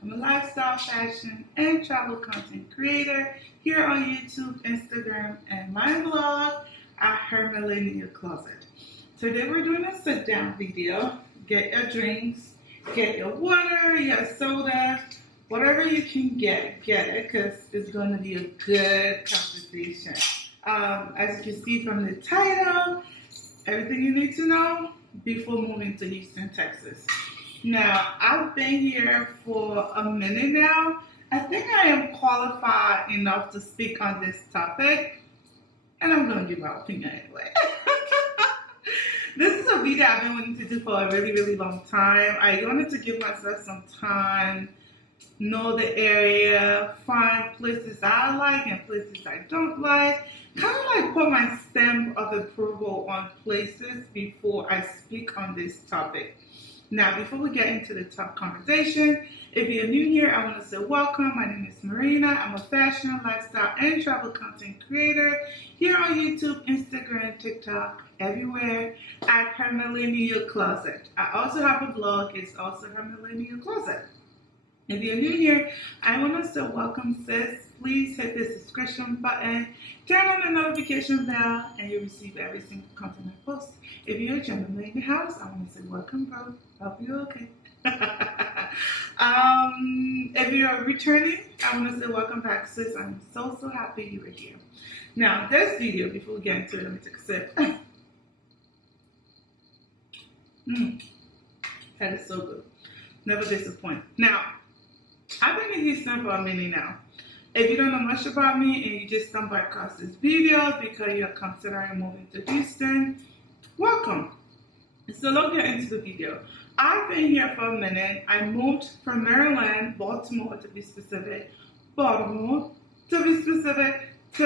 I'm a lifestyle, fashion, and travel content creator here on YouTube, Instagram, and my blog at Her Millennial Closet. Today we're doing a sit-down video. Get your drinks, get your water, your soda, whatever you can get it because it's going to be a good conversation. As you can see from the title, everything you need to know before moving to Houston, Texas. Now, I've been here for a minute now. I think I am qualified enough to speak on this topic, and I'm going to give my opinion anyway. This is a video I've been wanting to do for a really, really long time. I wanted to give myself some time, know the area, find places I like and places I don't like. Kind of like put my stamp of approval on places before I speak on this topic. Now, before we get into the top conversation, if you're new here, I want to say welcome. My name is Marina. I'm a fashion, lifestyle, and travel content creator here on YouTube, Instagram, TikTok, everywhere at Her Millennial Closet. I also have a blog. It's also Her Millennial Closet. If you're new here, I want to say welcome, sis. Please hit the subscription button, turn on the notification bell, and you'll receive every single content I post. If you're a gentleman in the house, I want to say welcome, bro. Hope you're okay. If you're returning, I want to say welcome back, sis. I'm so happy you were here. Now, this video, before we get into it, let me take a sip. That is so good. Never disappoint. Now, I've been in Houston for a minute now. If you don't know much about me and you just stumbled across this video because you're considering moving to Houston, welcome. So let's get into the video. I've been here for a minute. I moved from Maryland, Baltimore to be specific, to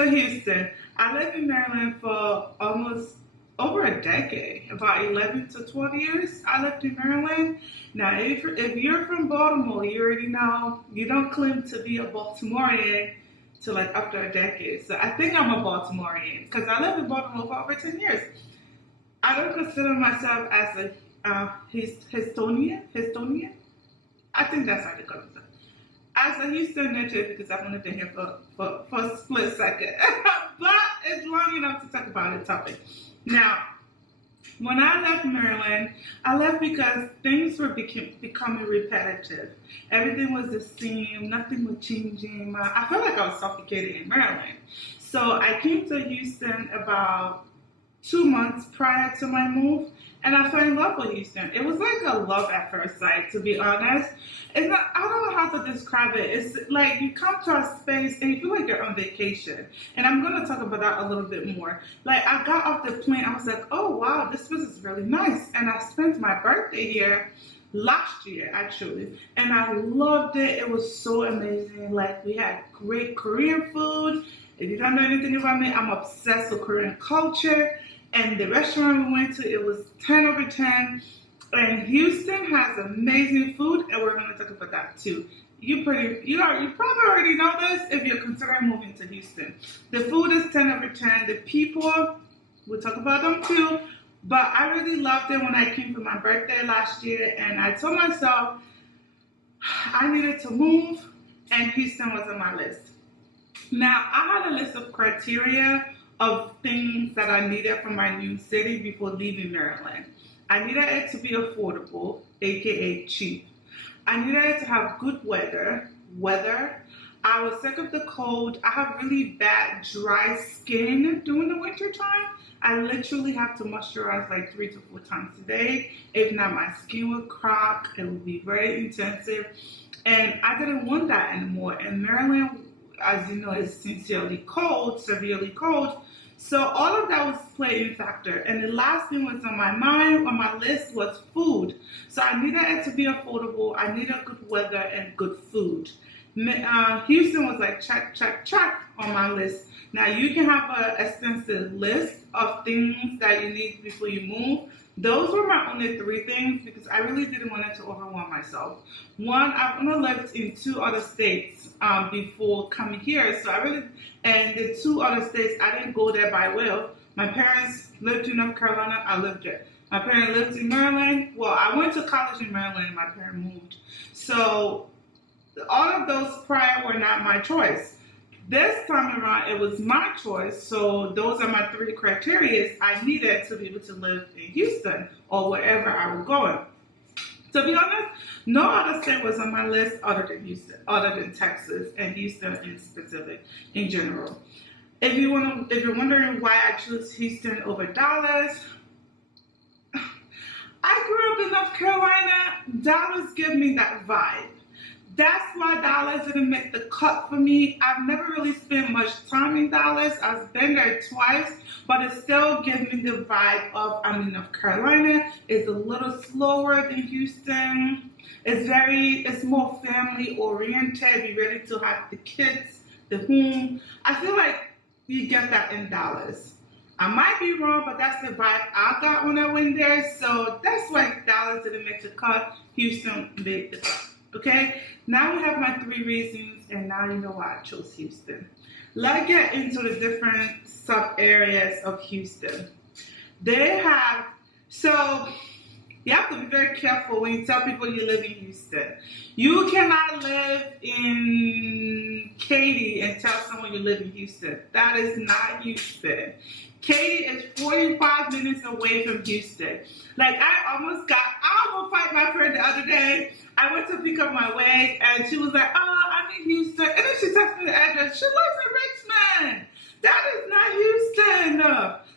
Houston. I lived in Maryland for almost over a decade, about 11 to 12 years I lived in Maryland. Now, if you're from Baltimore, you already know you don't claim to be a Baltimorean till like after a decade. So I think I'm a Baltimorean because I lived in Baltimore for over 10 years. I don't consider myself as a Houstonian. I think that's how they call it. As a Houston native, because I've only been here for a split second. But it's long enough to talk about the topic. Now, when I left Maryland, I left because things were becoming repetitive. Everything was the same. Nothing was changing. I felt like I was suffocating in Maryland. So I came to Houston about 2 months prior to my move, and I fell in love with Houston. It was like a love at first sight, to be honest. It's not, I don't know how to describe it. It's like you come to a space and you feel like you're on vacation. And I'm going to talk about that a little bit more. Like, I got off the plane, I was like, oh wow, this place is really nice. And I spent my birthday here last year, actually. And I loved it. It was so amazing. Like, we had great Korean food. If you don't know anything about me, I'm obsessed with Korean culture. And the restaurant we went to, it was 10 over 10. And Houston has amazing food, and we're going to talk about that too. You probably already know this if you're considering moving to Houston. The food is 10 over 10. The people, we'll talk about them too. But I really loved it when I came for my birthday last year, and I told myself I needed to move, and Houston was on my list. Now, I had a list of criteria of things that I needed from my new city before leaving Maryland. I needed it to be affordable, aka cheap. I needed it to have good weather. I was sick of the cold. I have really bad dry skin during the winter time. I literally have to moisturize like 3 to 4 times a day. If not, my skin would crack. It would be very intensive. And I didn't want that anymore. And Maryland, as you know, is severely cold. So all of that was playing factor. And the last thing was on my mind, on my list, was food. So I needed it to be affordable. I needed good weather and good food. Houston was like check on my list. Now you can have an extensive list of things that you need before you move. Those were my only 3 things because I really didn't want it to overwhelm myself. One, I've only lived in 2 other states before coming here. And the 2 other states, I didn't go there by will. My parents lived in North Carolina, I lived there. My parents lived in Maryland. Well, I went to college in Maryland and my parents moved. So All of those prior were not my choice. This time around, it was my choice. So those are my three criteria I needed to be able to live in Houston or wherever I was going. To be honest, no other state was on my list other than Houston, other than Texas and Houston in specific, in general. If you're wondering why I chose Houston over Dallas, I grew up in North Carolina. Dallas gave me that vibe. That's why Dallas didn't make the cut for me. I've never really spent much time in Dallas. I've been there twice, but it still gives me the vibe of I'm in North Carolina. It's a little slower than Houston. It's more family oriented. Be ready to have the kids, the home. I feel like you get that in Dallas. I might be wrong, but that's the vibe I got when I went there. So that's why Dallas didn't make the cut. Houston made the cut. Okay, now we have my three reasons, and now you know why I chose Houston. Let's get into the different sub areas of Houston. So you have to be very careful when you tell people you live in Houston. You cannot live in Katy and tell someone you live in Houston. That is not Houston. Katy is 45 minutes away from Houston. Like I almost fight my friend the other day. I went to pick up my wig and she was like, oh, I'm in Houston. And then she texted me the address. She lives in Richmond. That is not Houston.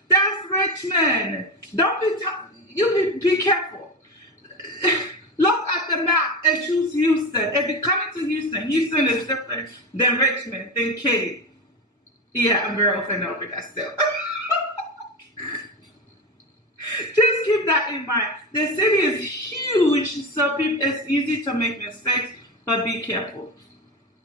That's Richmond. Don't be careful. Look at the map and choose Houston. If you're coming to Houston, Houston is different than Richmond, than Katy. Yeah, I'm very offended over that still. Just keep that in mind. The city is huge, so it's easy to make mistakes, but be careful.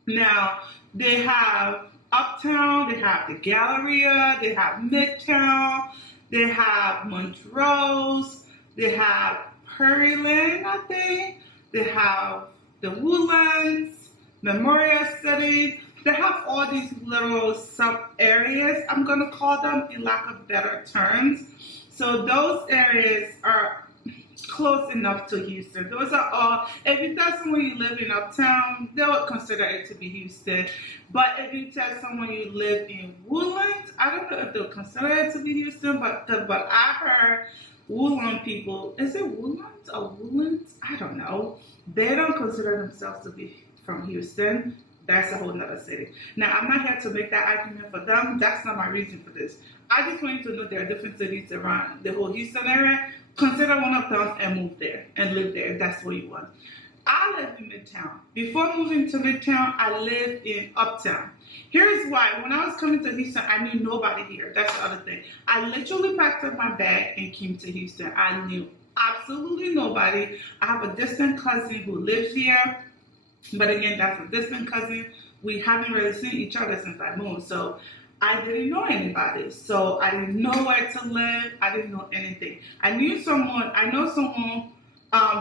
Now, they have Uptown, they have the Galleria, they have Midtown, they have Montrose, they have Prairie Lane, I think. They have the Woodlands, Memorial City. They have all these little sub-areas, I'm going to call them, in lack of better terms. So those areas are close enough to Houston. Those are all, if you tell someone you live in Uptown, they'll consider it to be Houston. But if you tell someone you live in Woodlands, I don't know if they'll consider it to be Houston, but I heard Woodland people, is it Woodlands or Woodlands? I don't know. They don't consider themselves to be from Houston. That's a whole nother city. Now, I'm not here to make that argument for them. That's not my reason for this. I just want you to know there are different cities around the whole Houston area. Consider one of them and move there and live there if that's what you want. I live in Midtown. Before moving to Midtown, I lived in Uptown. Here's why. When I was coming to Houston, I knew nobody here. That's the other thing. I literally packed up my bag and came to Houston. I knew absolutely nobody. I have a distant cousin who lives here. But again, that's a distant cousin. We haven't really seen each other since I moved. So I didn't know anybody. So I didn't know where to live. I didn't know anything. I know someone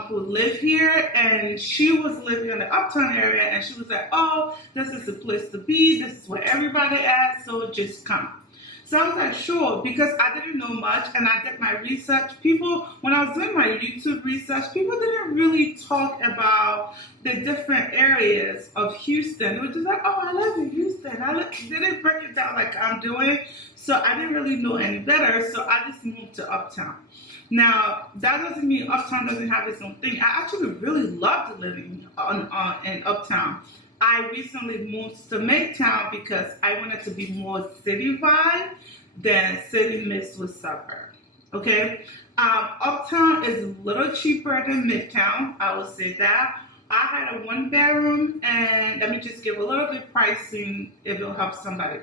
who lived here, and she was living in the Uptown area, and she was like, oh, this is the place to be. This is where everybody at, so just come. So I was like, sure, because I didn't know much, and I did my research. When I was doing my YouTube research, people didn't really talk about the different areas of Houston. They were just like, oh, I live in Houston. They didn't break it down like I'm doing, so I didn't really know any better, so I just moved to Uptown. Now, that doesn't mean Uptown doesn't have its own thing. I actually really loved living in Uptown. I recently moved to Midtown because I wanted to be more city vibe than city mixed with suburb. Okay? Uptown is a little cheaper than Midtown. I will say that. I had a 1-bedroom, and let me just give a little bit pricing if it'll help somebody.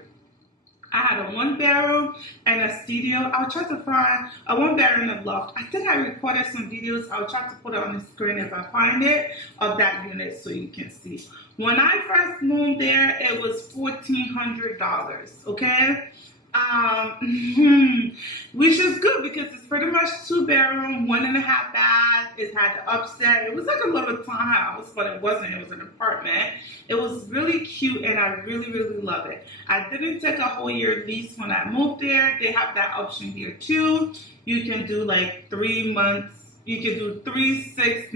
I had a 1-bedroom and a studio. I'll try to find a 1-bedroom and a loft. I think I recorded some videos. I'll try to put it on the screen if I find it, of that unit so you can see. When I first moved there, it was $1,400, okay? Which is good because it's pretty much 2-bedroom, 1.5 bath. It had the upstairs. It was like a little townhouse, but it wasn't. It was an apartment. It was really cute, and I really, really love it. I didn't take a whole year lease when I moved there. They have that option here too. You can do like 3 months. You can do 3, 6,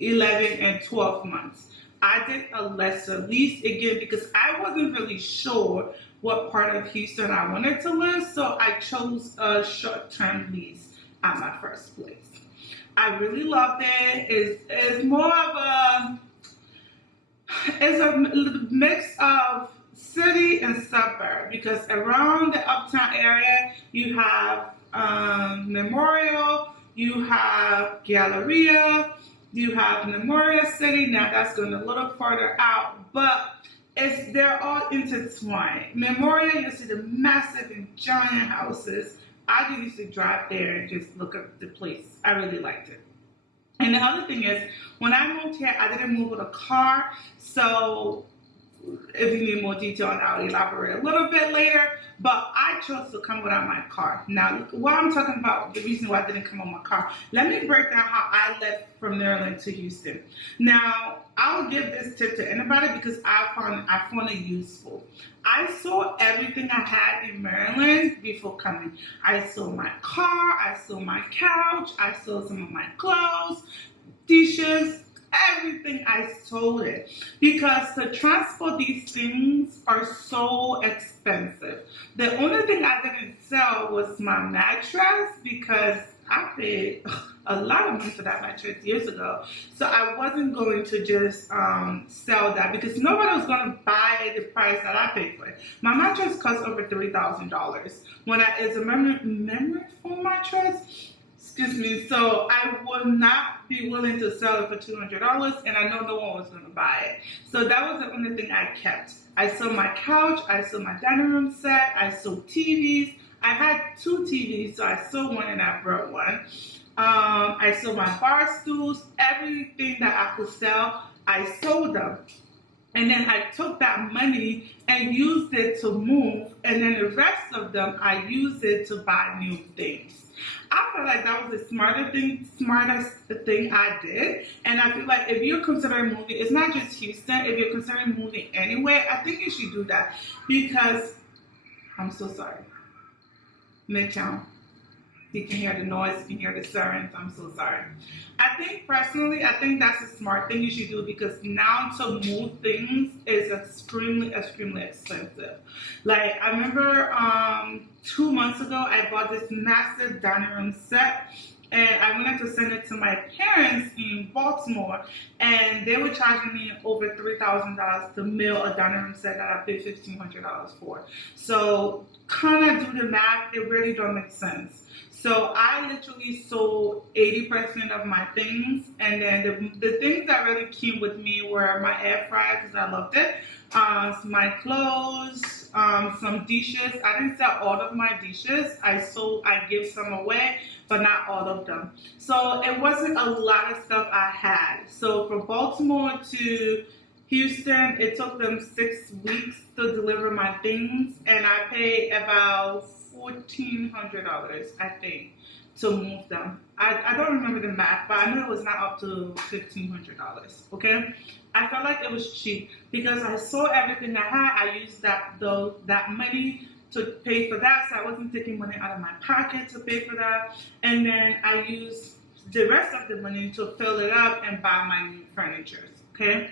11, and 12 months. I did a lesser lease again because I wasn't really sure what part of Houston I wanted to live, so I chose a short-term lease at my first place. I really loved it. It's more of a mix of city and suburb because around the Uptown area you have Memorial, you have Galleria, you have Memorial City. Now that's going a little further out, but they're all intertwined. Memorial, you see the massive and giant houses. I used to drive there and just look at the place. I really liked it. And the other thing is, when I moved here, I didn't move with a car. So if you need more detail, I'll elaborate a little bit later. But I chose to come without my car. Now, while I'm talking about the reason why I didn't come on my car, let me break down how I left from Maryland to Houston. Now, I'll give this tip to anybody because I found it useful. I sold everything I had in Maryland before coming. I sold my car, I sold my couch, I sold some of my clothes, dishes, everything. I sold it because to transport these things are so expensive. The only thing I didn't sell was my mattress because I paid a lot of money for that mattress years ago. So I wasn't going to just sell that because nobody was going to buy the price that I paid for it. My mattress cost over $3,000. It's a memory foam mattress. Excuse me. So I would not be willing to sell it for $200, and I know no one was going to buy it. So that was the only thing I kept. I sold my couch. I sold my dining room set. I sold TVs. I had 2 TVs, so I sold one and I brought one. I sold my bar stools. Everything that I could sell, I sold them. And then I took that money and used it to move, and then the rest of them I used it to buy new things. I feel like that was the smartest thing I did. And I feel like if you're considering moving, it's not just Houston. If you're considering moving anywhere, I think you should do that because I'm so sorry. Midtown. You can hear the noise, you can hear the sirens. I'm so sorry. I think that's a smart thing you should do because now to move things is extremely expensive. Like I remember 2 months ago, I bought this massive dining room set and I wanted to send it to my parents in Baltimore, and they were charging me over $3,000 to mail a dining room set that I paid $1,500 for. So kind of do the math, it really don't make sense. So I literally sold 80% of my things, and then the things that really came with me were my air fryer because I loved it, my clothes, some dishes. I didn't sell all of my dishes. I gave some away, but not all of them. So it wasn't a lot of stuff I had. So from Baltimore to Houston, it took them 6 weeks to deliver my things, and I paid about $1,400, I think, to move them. I don't remember the math, but I know it was not up to $1,500, okay? I felt like it was cheap because I sold everything I had. I used that money to pay for that, so I wasn't taking money out of my pocket to pay for that. And then I used the rest of the money to fill it up and buy my new furniture, okay?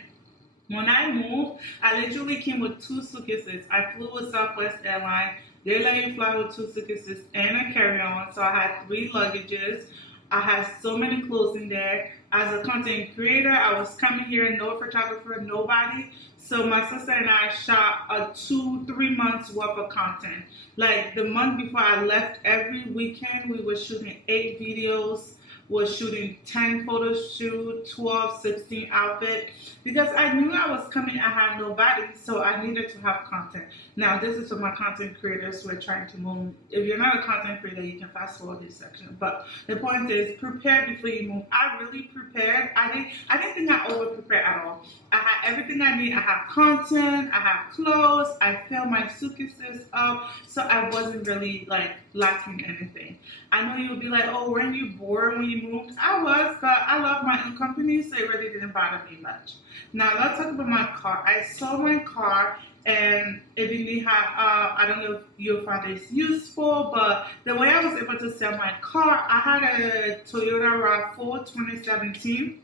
When I moved, I literally came with 2 suitcases. I flew with Southwest Airlines. They let you fly with 2 suitcases and a carry-on, so I had 3 luggages. I had so many clothes in there. As a content creator, I was coming here, no photographer, nobody. So my sister and I shot a 2-3 months worth of content. Like the month before I left, every weekend we were shooting 8 videos, was shooting 10 photo shoot, 12, 16 outfit. Because I knew I was coming, I had nobody, so I needed to have content. Now, this is for my content creators who are trying to move. If you're not a content creator, you can fast forward this section. But the point is, prepare before you move. I really prepared. I didn't think I over-prepared at all. I had everything I need. I have content, I have clothes, I filled my suitcases up, so I wasn't really like lacking anything. I know you'll be like, oh, weren't you bored when you moved? I was, but I love my own company, so it really didn't bother me much. Now, let's talk about my car. I sold my car, and if you need help, I don't know if you'll find this useful, but the way I was able to sell my car, I had a Toyota RAV4 2017.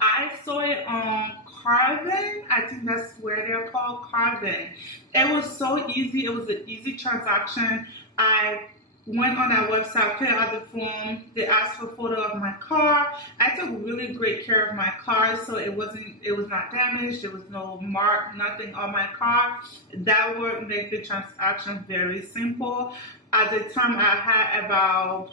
I saw it on Carvin. I think that's where they're called, Carvin. It was so easy. It was an easy transaction. I went on that website, filled out the form. They asked for a photo of my car. I took really great care of my car, so it was not damaged. There was no mark, nothing on my car. That would make the transaction very simple. At the time, I had about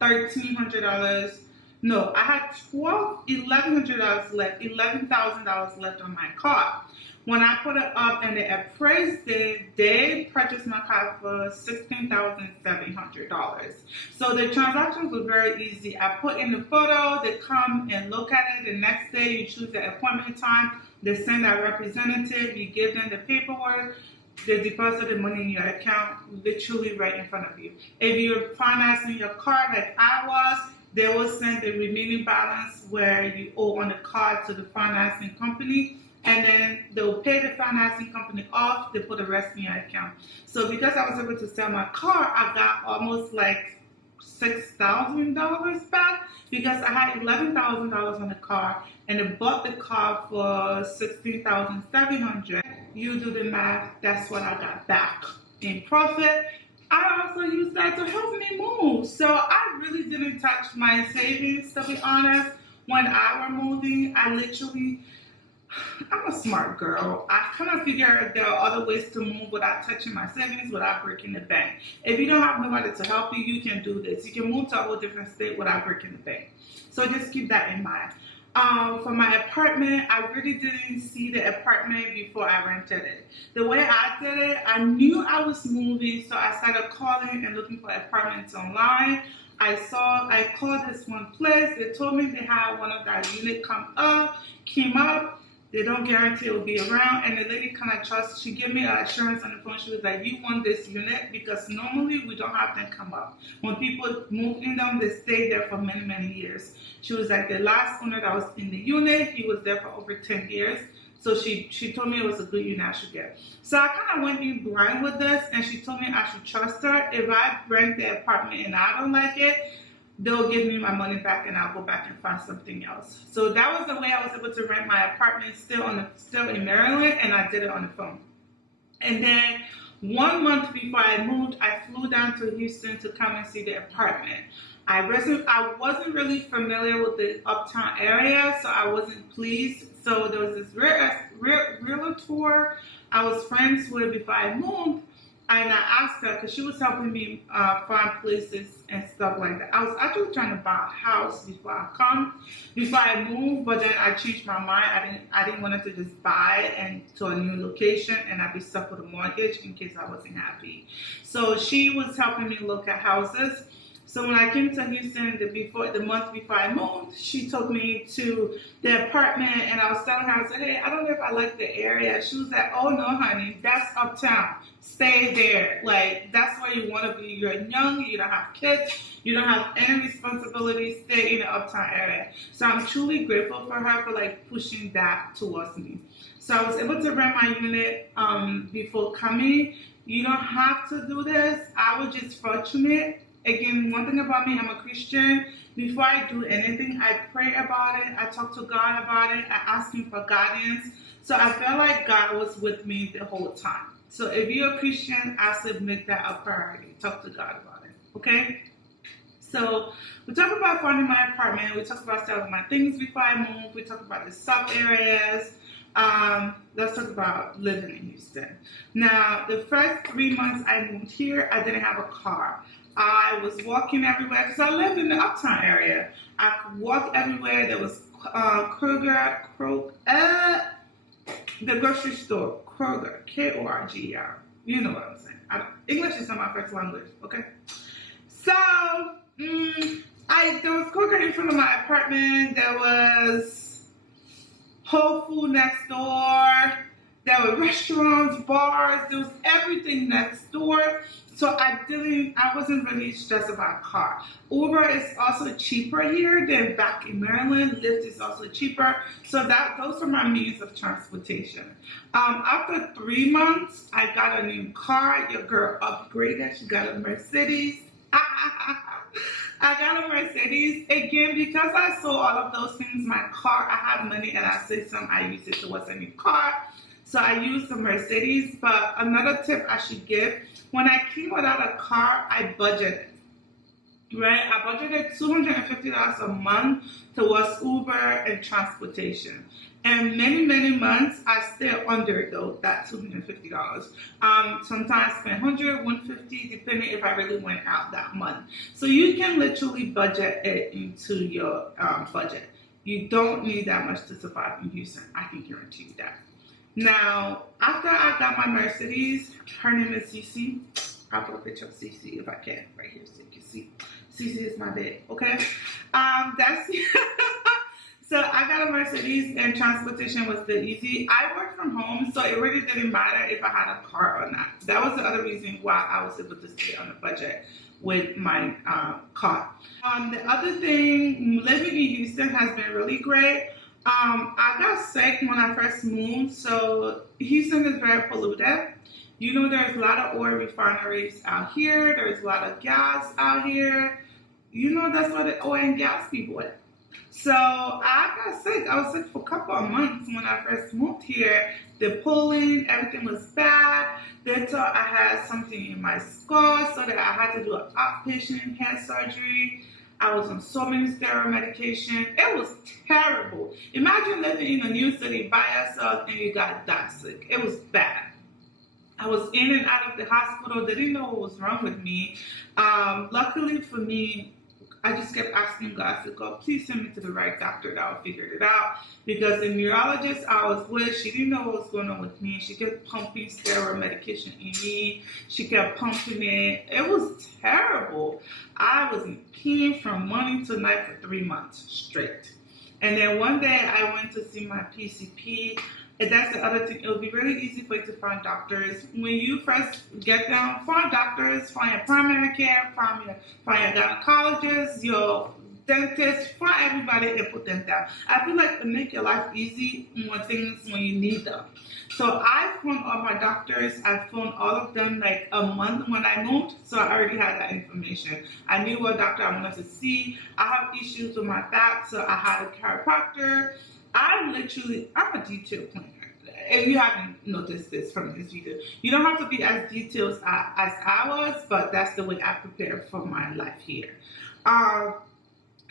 $1,300. No, I had $1,100 left, $11,000 left on my car. When I put it up and they appraised it, they purchased my car for $16,700. So the transactions were very easy. I put in the photo, they come and look at it. The next day, you choose the appointment time. They send a representative. You give them the paperwork. They deposit the money in your account, literally right in front of you. If you're financing your car like I was, they will send the remaining balance where you owe on the car to the financing company. And then they'll pay the financing company off. They put the rest in your account. So because I was able to sell my car, I got almost like $6,000 back because I had $11,000 on the car and I bought the car for $16,700. You do the math. That's what I got back in profit. I also used that to help me move. So I really didn't touch my savings, to be honest. When I was moving, I'm a smart girl. I kind of figured there are other ways to move without touching my savings, without breaking the bank. If you don't have nobody to help you, you can do this. You can move to a whole different state without breaking the bank. So just keep that in mind. For my apartment, I really didn't see the apartment before I rented it. The way I did it, I knew I was moving, so I started calling and looking for apartments online. I called this one place. They told me they had one of that unit came up. They don't guarantee it will be around. And the lady kind of she gave me an assurance on the phone. She was like, you want this unit? Because normally we don't have them come up. When people move in them, they stay there for many, many years. She was like, the last owner that was in the unit, he was there for over 10 years. So she told me it was a good unit I should get. So I kind of went in blind with this, and she told me I should trust her. If I rent the apartment and I don't like it, they'll give me my money back and I'll go back and find something else. So that was the way I was able to rent my apartment still in Maryland, and I did it on the phone. And then 1 month before I moved, I flew down to Houston to come and see the apartment. I wasn't really familiar with the Uptown area, so I wasn't pleased. So there was this realtor I was friends with before I moved. And I asked her, because she was helping me find places and stuff like that. I was actually trying to buy a house before I moved, but then I changed my mind. I didn't want to just buy it and to a new location and I'd be stuck with a mortgage in case I wasn't happy. So she was helping me look at houses. So when I came to Houston the month before I moved, she took me to the apartment, and I was telling her, I said, hey, I don't know if I like the area. She was like, oh no, honey, that's Uptown. Stay there. Like, that's where you want to be. You're young, you don't have kids, you don't have any responsibilities. Stay in the Uptown area. So I'm truly grateful for her for like pushing that towards me. So I was able to rent my unit before coming. You don't have to do this. I was just fortunate. Again, one thing about me, I'm a Christian. Before I do anything, I pray about it. I talk to God about it. I ask Him for guidance. So I felt like God was with me the whole time. So if you're a Christian, I should make that a priority. Talk to God about it. Okay? So we talk about finding my apartment. We talk about selling my things before I move. We talk about the sub areas. Let's talk about living in Houston. Now, the first 3 months I moved here, I didn't have a car. I was walking everywhere because I lived in the Uptown area. I could walk everywhere. There was Kroger, the grocery store, Kroger, K-O-R-G-E-R. You know what I'm saying. English is not my first language, okay? So, there was Kroger in front of my apartment. There was Whole Foods next door. There were restaurants, bars. There was everything next door. So I wasn't really stressed about a car. Uber is also cheaper here than back in Maryland. Lyft is also cheaper. So those are my means of transportation. After 3 months, I got a new car. Your girl upgraded. She got a Mercedes. I got a Mercedes. Again, because I sold all of those things, my car, I have money and I saved some, I use it towards a new car. So I use the Mercedes. But another tip I should give, when I came without a car, I budgeted. Right? I budgeted $250 a month towards Uber and transportation. And many, many months, I stay under though, that $250. Sometimes I spend $100, $150, depending if I really went out that month. So you can literally budget it into your budget. You don't need that much to survive in Houston. I can guarantee you that. Now, after I got my Mercedes, her name is Cece. I'll put a picture of Cece if I can, right here so you can see. Cece is my babe, okay? That's So I got a Mercedes and transportation was still easy. I work from home, so it really didn't matter if I had a car or not. That was the other reason why I was able to stay on a budget with my car. The other thing, living in Houston has been really great. I got sick when I first moved, so Houston is very polluted. You know, there's a lot of oil refineries out here. There's a lot of gas out here. You know, that's what the oil and gas people are. So I got sick. I was sick for a couple of months when I first moved here. The pollen, everything was bad. They thought I had something in my skull, so that I had to do an outpatient hand surgery. I was on so many steroid medication. It was terrible. Imagine living in a new city by yourself and you got that sick. It was bad. I was in and out of the hospital. They didn't know what was wrong with me. Luckily for me, I just kept asking God, I said, God, please send me to the right doctor that will figure it out. Because the neurologist I was with, she didn't know what was going on with me. She kept pumping steroid medication in me. She kept pumping it. It was terrible. I was in pain from morning to night for 3 months straight. And then one day I went to see my PCP. And that's the other thing. It will be really easy for you to find doctors. When you first get down, find doctors, find your primary care, find your gynecologist, your dentist, find everybody and put them down. I feel like it make your life easy when you need them. So I phoned all my doctors. I phoned all of them like a month when I moved. So I already had that information. I knew what doctor I wanted to see. I have issues with my back, so I had a chiropractor. I'm a detailed planner. And you haven't noticed this from this video. You don't have to be as detailed as I was, but that's the way I prepare for my life here.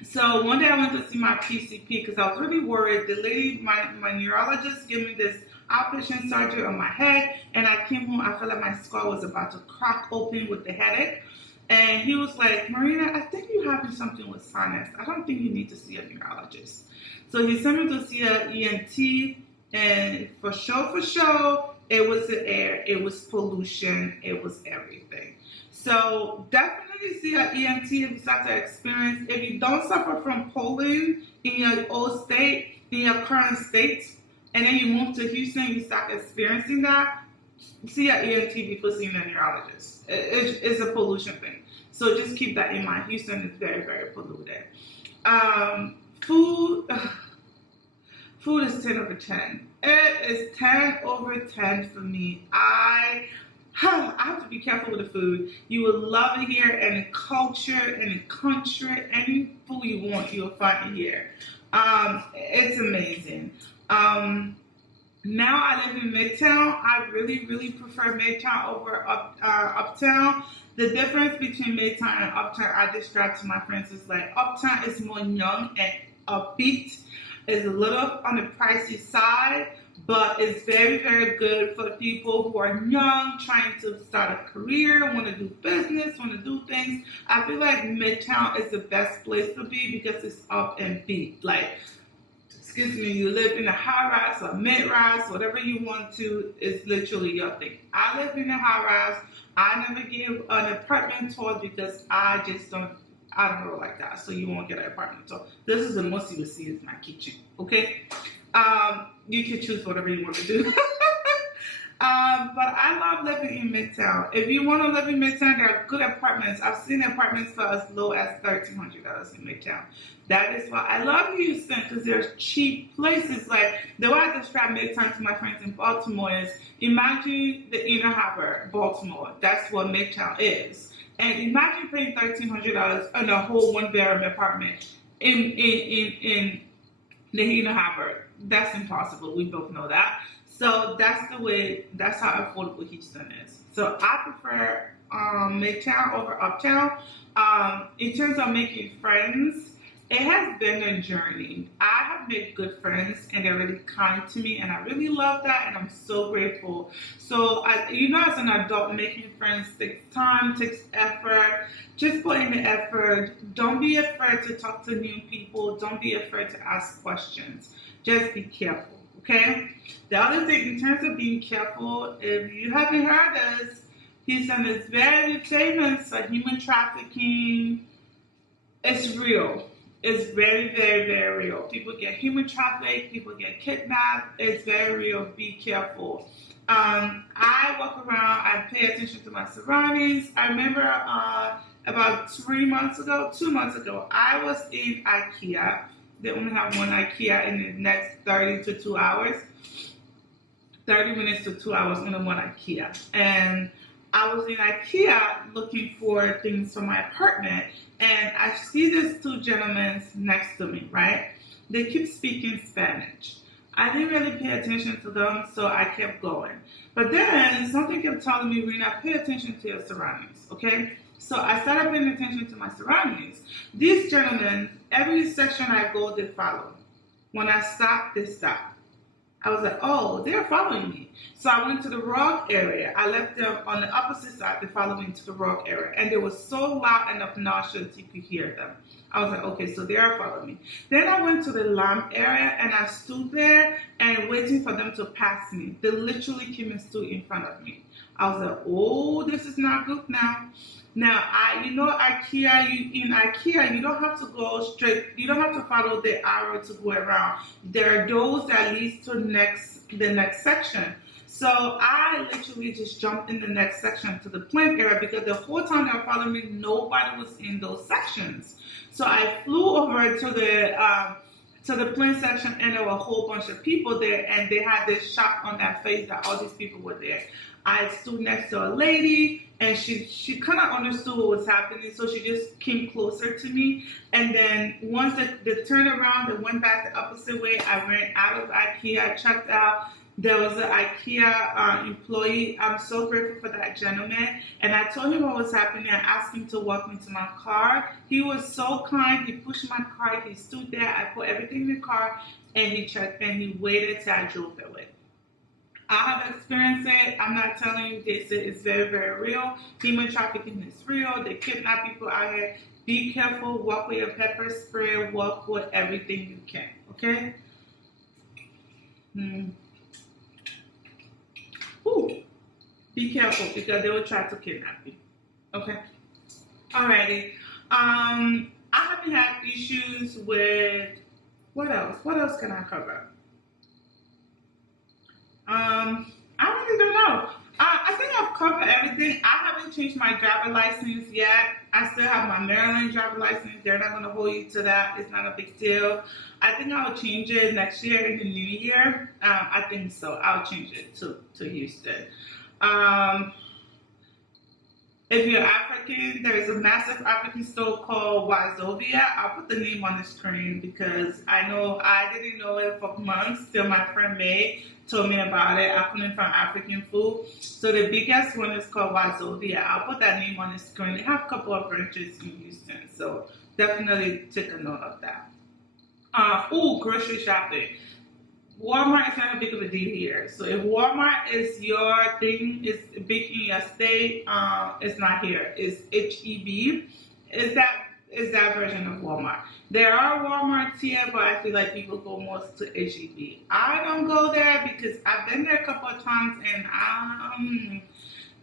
So one day I went to see my PCP because I was really worried. The lady, my neurologist, gave me this outpatient surgery on my head, and I came home. I felt like my skull was about to crack open with the headache. And he was like, Marina, I think you're having something with sinus. I don't think you need to see a neurologist. So he sent me to see an ENT, and for sure, it was the air, it was pollution, it was everything. So definitely see an ENT if you start to experience, if you don't suffer from pollen in your old state, in your current state, and then you move to Houston, you start experiencing that, see an ENT before seeing a neurologist. It's a pollution thing. So just keep that in mind. Houston is very, very polluted. Food is 10 over 10. It is 10 over 10 for me. I have to be careful with the food. You will love it here, and the culture and the country, any food you want, you'll find it here. It's amazing. Now I live in Midtown. I really, really prefer Midtown over Uptown. The difference between Midtown and Uptown, I describe to my friends, is like Uptown is more young and upbeat. It's a little on the pricey side, but it's very, very good for people who are young, trying to start a career, want to do business, want to do things. I feel like Midtown is the best place to be because it's up and beat. Like, excuse me, you live in a high-rise or mid-rise, whatever you want to, is literally your thing. I live in a high-rise. I never give an apartment tour because I don't know like that, so you won't get an apartment tour. This is the most you will see is my kitchen, okay? You can choose whatever you want to do. But I love living in Midtown. If you want to live in Midtown, there are good apartments. I've seen apartments for as low as $1,300 in Midtown. That is why I love Houston, because there's cheap places. Like the way I describe Midtown to my friends in Baltimore is, imagine the Inner Harbor, Baltimore. That's what Midtown is. And imagine paying $1,300 on a whole one-bedroom apartment in the Inner Harbor. That's impossible. We both know that. So that's how affordable Houston is. So I prefer Midtown over Uptown. In terms of making friends, it has been a journey. I have made good friends, and they're really kind to me, and I really love that, and I'm so grateful. So, as an adult, making friends takes time, takes effort. Just put in the effort. Don't be afraid to talk to new people. Don't be afraid to ask questions. Just be careful, okay? The other thing, in terms of being careful, if you haven't heard this, Houston is very famous for human trafficking. It's real. It's very, very, very real. People get human trafficked. People get kidnapped. It's very real. Be careful. I walk around. I pay attention to my surroundings. I remember about 2 months ago, I was in IKEA. They only have one IKEA in the next 30 to 2 hours. 30 minutes to 2 hours, only one IKEA. And I was in IKEA looking for things for my apartment, and I see these two gentlemen next to me, right? They keep speaking Spanish. I didn't really pay attention to them, so I kept going. But then something kept telling me, Rena, pay attention to your surroundings, okay? So I started paying attention to my surroundings. These gentlemen, every section I go, they follow. When I stop, they stop. I was like, oh, they're following me. So I went to the rock area. I left them on the opposite side. They followed me to the rock area. And they were so loud and obnoxious you could hear them. I was like, okay, so they are following me. Then I went to the lamp area, and I stood there and waiting for them to pass me. They literally came and stood in front of me. I was like, oh, this is not good now. Now, IKEA, you don't have to go straight. You don't have to follow the arrow to go around. There are those that leads to the next section. So I literally just jumped in the next section to the plant area, because the whole time they were following me, nobody was in those sections. So I flew over to the plant section, and there were a whole bunch of people there, and they had this shock on their face that all these people were there. I stood next to a lady, and she kind of understood what was happening, so she just came closer to me. And then once they turned around and went back the opposite way, I ran out of IKEA. I checked out. There was an IKEA employee. I'm so grateful for that gentleman. And I told him what was happening. I asked him to walk me to my car. He was so kind. He pushed my car. He stood there. I put everything in the car, and he checked, and he waited till I drove away. I have experienced it. I'm not telling you this. It's very, very real. Human trafficking is real. They kidnap people out here. Be careful. Walk with your pepper spray. Walk with everything you can. Okay? Ooh. Be careful, because they will try to kidnap you. Okay? Alrighty. I haven't had issues with, what else? What else can I cover? I really don't know. I think I've covered everything. I haven't changed my driver license yet. I still have my Maryland driver license. They're not going to hold you to that. It's not a big deal. I think I'll change it next year in the new year. I think so. I'll change it to Houston. If you're African, there's a massive African store called Wazobia. I'll put the name on the screen, because I know I didn't know it for months till my friend May told me about it. I couldn't find African food. So the biggest one is called Wazobia. I'll put that name on the screen. They have a couple of branches in Houston, so definitely take a note of that. Grocery shopping. Walmart is not a big of a deal here. So if Walmart is your thing, is big in your state, it's not here. It's HEB. Is that version of Walmart. There are Walmarts here, but I feel like people go most to HEB. I don't go there because I've been there a couple of times, and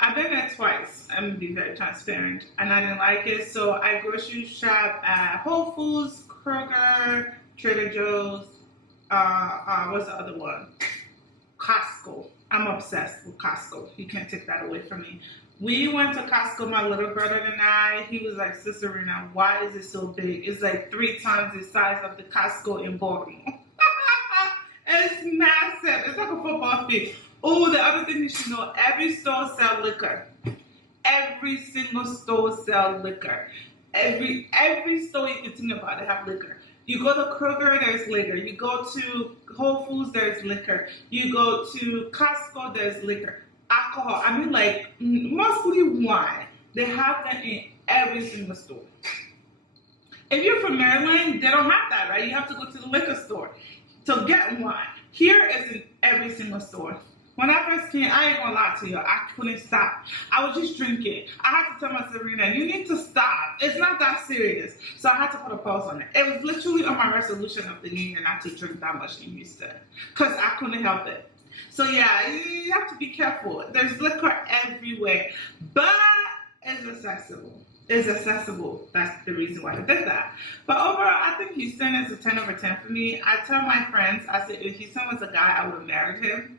I've been there twice. I'm going to be very transparent, and I didn't like it. So I grocery shop at Whole Foods, Kroger, Trader Joe's, what's the other one? Costco. I'm obsessed with Costco. You can't take that away from me. We went to Costco, my little brother and I. He was like, Sister Rena, why is it so big? It's like 3 times the size of the Costco in Baltimore. It's massive. It's like a football field. Oh, the other thing you should know, every store sells liquor. Every single store sells liquor. Every store you can think about, they have liquor. You go to Kroger, there's liquor. You go to Whole Foods, there's liquor. You go to Costco, there's liquor. Alcohol, I mean like mostly wine. They have that in every single store. If you're from Maryland, they don't have that, right? You have to go to the liquor store to get wine. Here is in every single store. When I first came, I ain't gonna lie to you, I couldn't stop. I was just drinking. I had to tell my Serena, you need to stop. It's not that serious. So I had to put a pause on it. It was literally on my resolution of the new year not to drink that much in Houston. Because I couldn't help it. So yeah, you have to be careful. There's liquor everywhere. But it's accessible. It's accessible. That's the reason why I did that. But overall, I think Houston is a 10 over 10 for me. I tell my friends, I say, if Houston was a guy, I would have married him.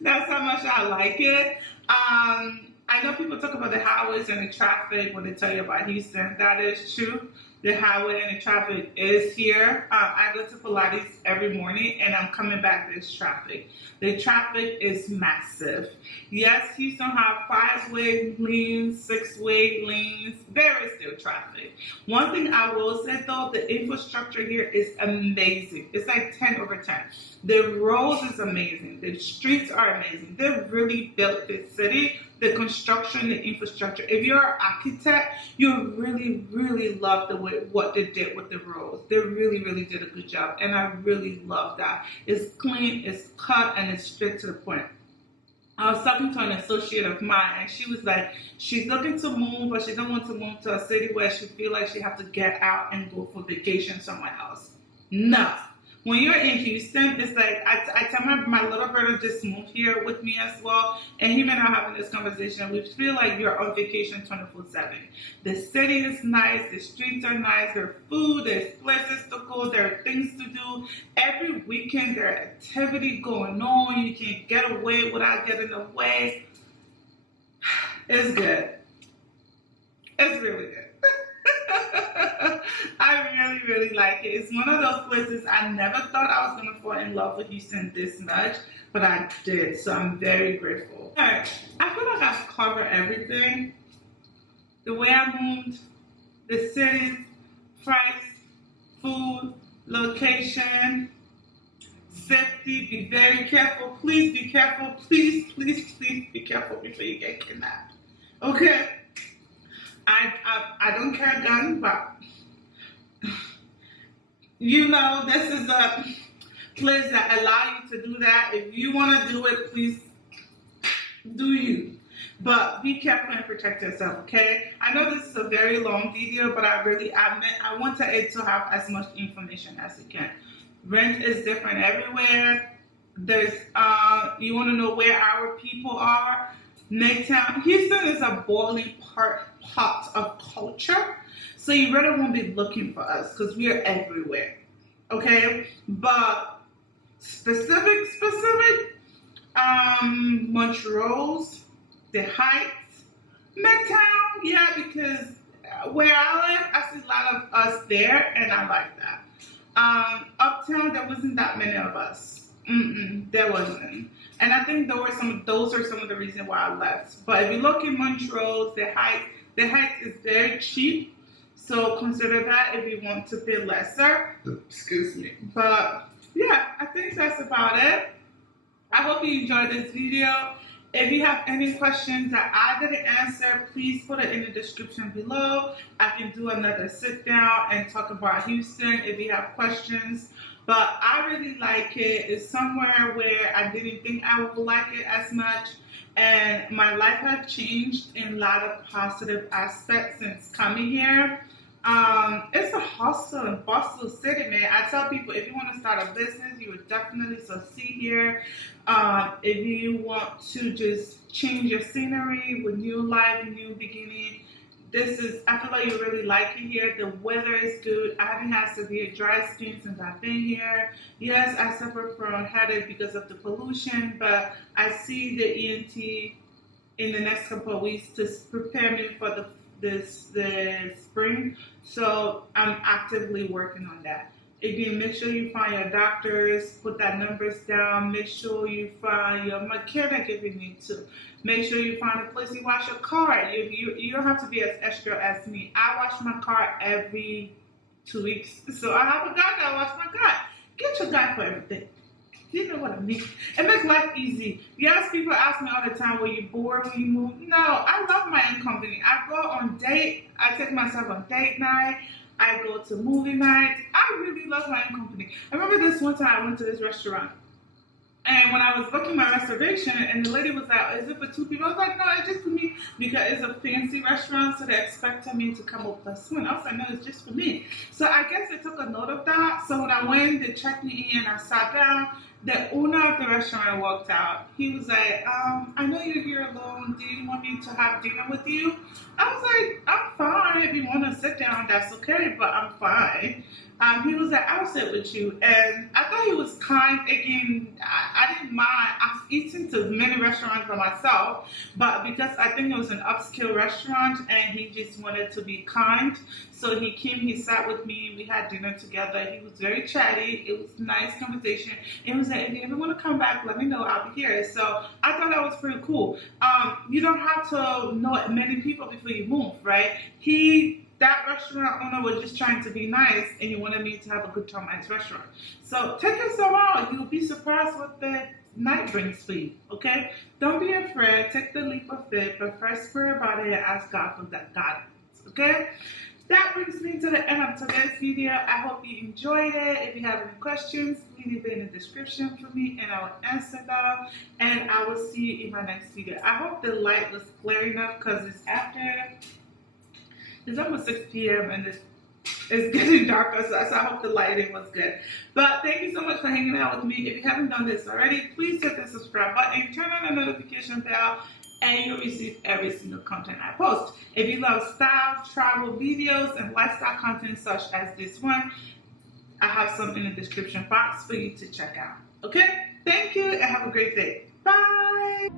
That's how much I like it. I know people talk about the highways and the traffic when they tell you about Houston. That is true. The highway and the traffic is here. I go to Pilates every morning and I'm coming back, there's traffic. The traffic is massive. Yes, Houston have 5-way lanes, 6-way lanes. There is still traffic. One thing I will say though, the infrastructure here is amazing. It's like 10 over 10. The roads is amazing. The streets are amazing. They really built this city. The construction, the infrastructure. If you're an architect, you really, really love the way what they did with the roads. They really, really did a good job, and I really love that. It's clean, it's cut, and it's straight to the point. I was talking to an associate of mine, and she was like, she's looking to move, but she don't want to move to a city where she feel like she have to get out and go for vacation somewhere else. No. When you're in Houston, it's like, I tell my little brother just moved here with me as well, and him and I having this conversation. We feel like you're on vacation 24/7. The city is nice, the streets are nice, there's food, there's places to go, there are things to do. Every weekend there are activity going on. You can get away without getting away. It's good. It's really good. I really, really like it. It's one of those places I never thought I was going to fall in love with Houston this much, but I did, so I'm very grateful. Alright, I feel like I've covered everything. The way I moved, the cities, price, food, location, safety, be very careful. Please be careful. Please, please, please be careful before you get kidnapped. Okay? I don't carry a gun, but you know, this is a place that allows you to do that. If you want to do it, please do you. But be careful and protect yourself, okay? I know this is a very long video, but I wanted it to have as much information as it can. Rent is different everywhere. There's, you want to know where our people are? Midtown. Houston is a boiling pot of culture, so you really won't be looking for us because we are everywhere, okay? But specific, Montrose, the Heights, Midtown, yeah, because where I live, I see a lot of us there, and I like that. Uptown, there wasn't that many of us. There wasn't. And I think those are some of the reasons why I left. But if you look in Montrose, the Heights is very cheap. So consider that if you want to pay lesser. Excuse me. But yeah, I think that's about it. I hope you enjoyed this video. If you have any questions that I didn't answer, please put it in the description below. I can do another sit down and talk about Houston if you have questions. But I really like it. It's somewhere where I didn't think I would like it as much. And my life has changed in a lot of positive aspects since coming here. It's a hustle and bustle city, man. I tell people, if you want to start a business, you would definitely succeed here. If you want to just change your scenery with new life, new beginning, I feel like you really like it here. The weather is good. I haven't had severe dry skin since I've been here. Yes, I suffer from a headache because of the pollution, but I see the ENT in the next couple of weeks to prepare me for the spring. So I'm actively working on that. Again, make sure you find your doctors, put that numbers down, make sure you find your mechanic if you need to. Make sure you find a place you wash your car. You don't have to be as extra as me. I wash my car every 2 weeks. So I have a guy that wash my car. Get your guy for everything. You know what I mean? It makes life easy. Yes, people ask me all the time, were you bored when you moved? No, I love my own company. I go on date. I take myself on date night. I go to movie nights. I really love my own company. I remember this one time I went to this restaurant. And when I was booking my reservation, and the lady was like, is it for 2 people? I was like, no, it's just for me, because it's a fancy restaurant, so they expected me to come up plus one. I was like, no, it's just for me. So I guess they took a note of that. So when I went, they checked me in, I sat down. The owner of the restaurant walked out. He was like, I know you're here alone. Do you want me to have dinner with you? I was like, I'm fine. If you want to sit down, that's okay, but I'm fine. He was like, I'll sit with you. And I thought he was kind. Again, I didn't mind. I've eaten to many restaurants by myself, but because I think it was an upscale restaurant and he just wanted to be kind. So he came, he sat with me, we had dinner together. He was very chatty. It was a nice conversation. It was like, if you ever want to come back, let me know, I'll be here. So I thought that was pretty cool. You don't have to know many people before you move, right? That restaurant owner was just trying to be nice, and he wanted me to have a good time at his restaurant. So take yourself out. You'll be surprised what the night brings for you, okay? Don't be afraid. Take the leap of faith, but first pray about it and ask God for that guidance, okay? That brings me to the end of today's video. I hope you enjoyed it. If you have any questions, leave it in the description for me, and I will answer them. And I will see you in my next video. I hope the light was clear enough, because it's almost 6 p.m. and it's getting darker, so I hope the lighting was good. But thank you so much for hanging out with me. If you haven't done this already, please hit the subscribe button, turn on the notification bell, and you'll receive every single content I post. If you love style, travel videos, and lifestyle content such as this one, I have some in the description box for you to check out. Okay? Thank you, and have a great day. Bye!